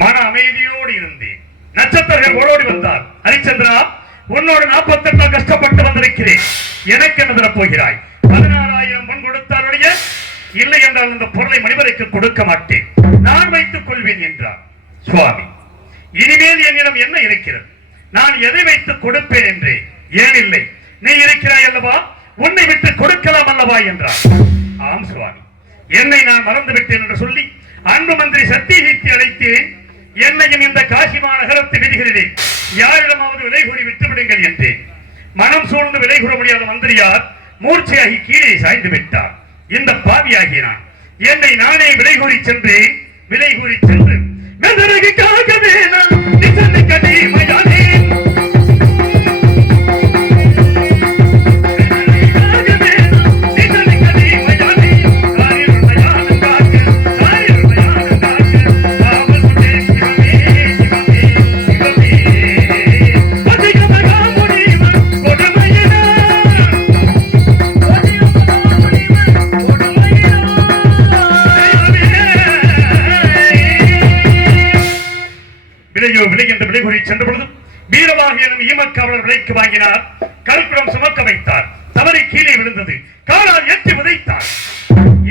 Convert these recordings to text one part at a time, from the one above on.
மன அமைதியோடு இருந்தேன். நட்சத்திரங்கள் ஓடோடி வந்தார். ஹரிச்சந்திரா, உன்னோடு 48 நாள் கஷ்டப்பட்டு வந்திருக்கிறேன். எனக்கு என்ன தரப் போகிறாய்? 16,000 பொன் கொடுத்தாருடைய, இல்லை என்றால் இந்த பொருளை மனிதருக்கு கொடுக்க மாட்டேன், நான் வைத்துக் கொள்வேன் என்றார். சுவாமி, இனிமேல் என்னிடம் என்ன இருக்கிறது? நான் எதை வைத்து கொடுப்பேன் என்று. ஏன் இல்லை, நீ இருக்கிறாய் அல்லவா, உன்னை விட்டு கொடுக்கலாம் அல்லவா என்றார். ஆம் சுவாமி, என்னை நான் மறந்து விட்டேன் என்று சொல்லி அன்பு மந்திரி சத்தியஜித்தை அழைத்தேன். என்னையும் இந்த காசிமா நகரத்தை விதிகளிலே யாரிடமாவது விலை கூறி விட்டுவிடுங்கள் என்றேன். மனம் சூழ்ந்து விலை கூற முடியாத மந்திரியார் மூர்ச்சையாகி கீழே சாய்ந்து விட்டார். இந்த பாவியாகி நான் என்னை நானே விலை கூறி சென்று சென்ற பொழுது வீரமாக எனும் ஈமக்காவலர் விலைக்கு வாங்கினார். கருப்பிடம் சுமக்க வைத்தார். தவறி கீழே விழுந்தது. காலால் எட்டி உதைத்தார்.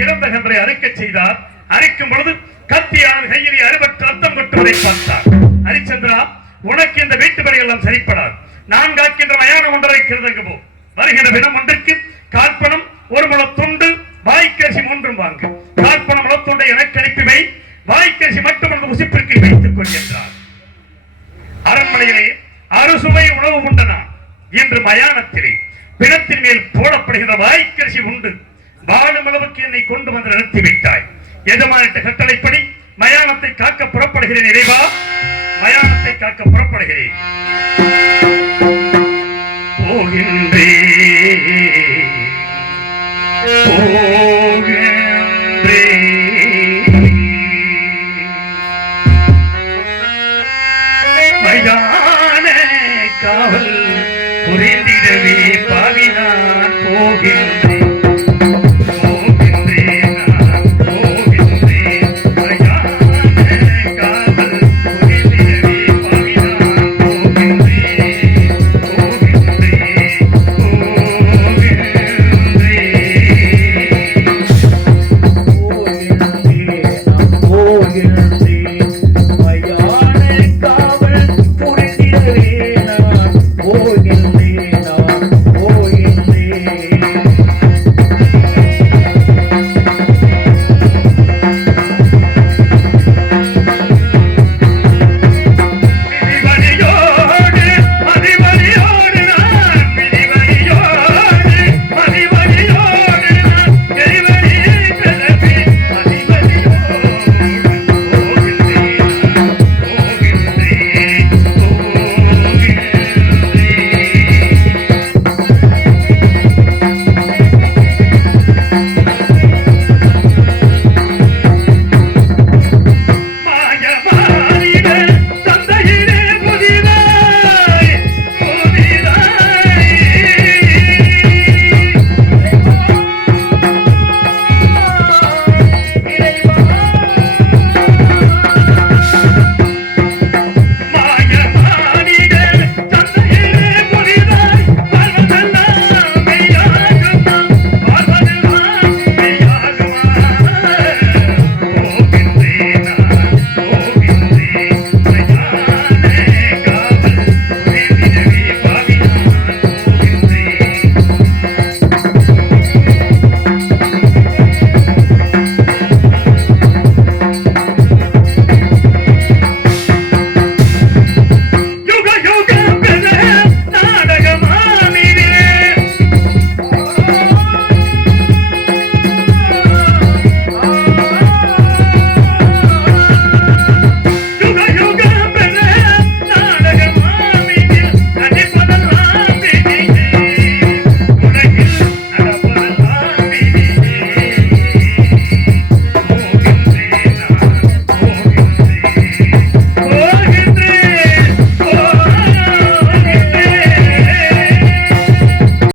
இறந்த கன்றை அறுக்க செய்தார். அறுக்கும் பொழுது கத்தியால் கையிலே அறுபட்டு ரத்தம் கொட்டுவதை பார்த்தார். ஹரிச்சந்திரா, உனக்கு இந்த வீட்டு பணியெல்லாம் சரிப்படாது. நான் காக்கின்ற மயானம் ஒன்றை இருக்கிறது. போ, வருகின்ற தினம் ஒன்றுக்கு காற்பணம் 1 முழ துண்டு, வாய்க்கரிசி 3 வாங்கு. காற்பணம் முளத்துண்டை எனக்கு அனுப்பி வை, வாய்க்கரிசி மட்டும் உசிப்பிற்கு வைத்துக் கொள் என்றார். அரண்மனையிலே அறுசுவை உணவு உண்டனான் என்று மயானத்திலே பிணத்தின் மேல் போடப்படுகின்ற வாய்க்கரிசி உண்டு வாழும் அளவுக்கு என்னை கொண்டு வந்து நிறுத்திவிட்டாய். எஜமானிட்ட கட்டளைப்படி மயானத்தை காக்க புறப்படுகிறேன். இறைவா, மயானத்தை காக்க புறப்படுகிறேன். காவல் புரிந்திடவே பாவினான் போகின்றேன்.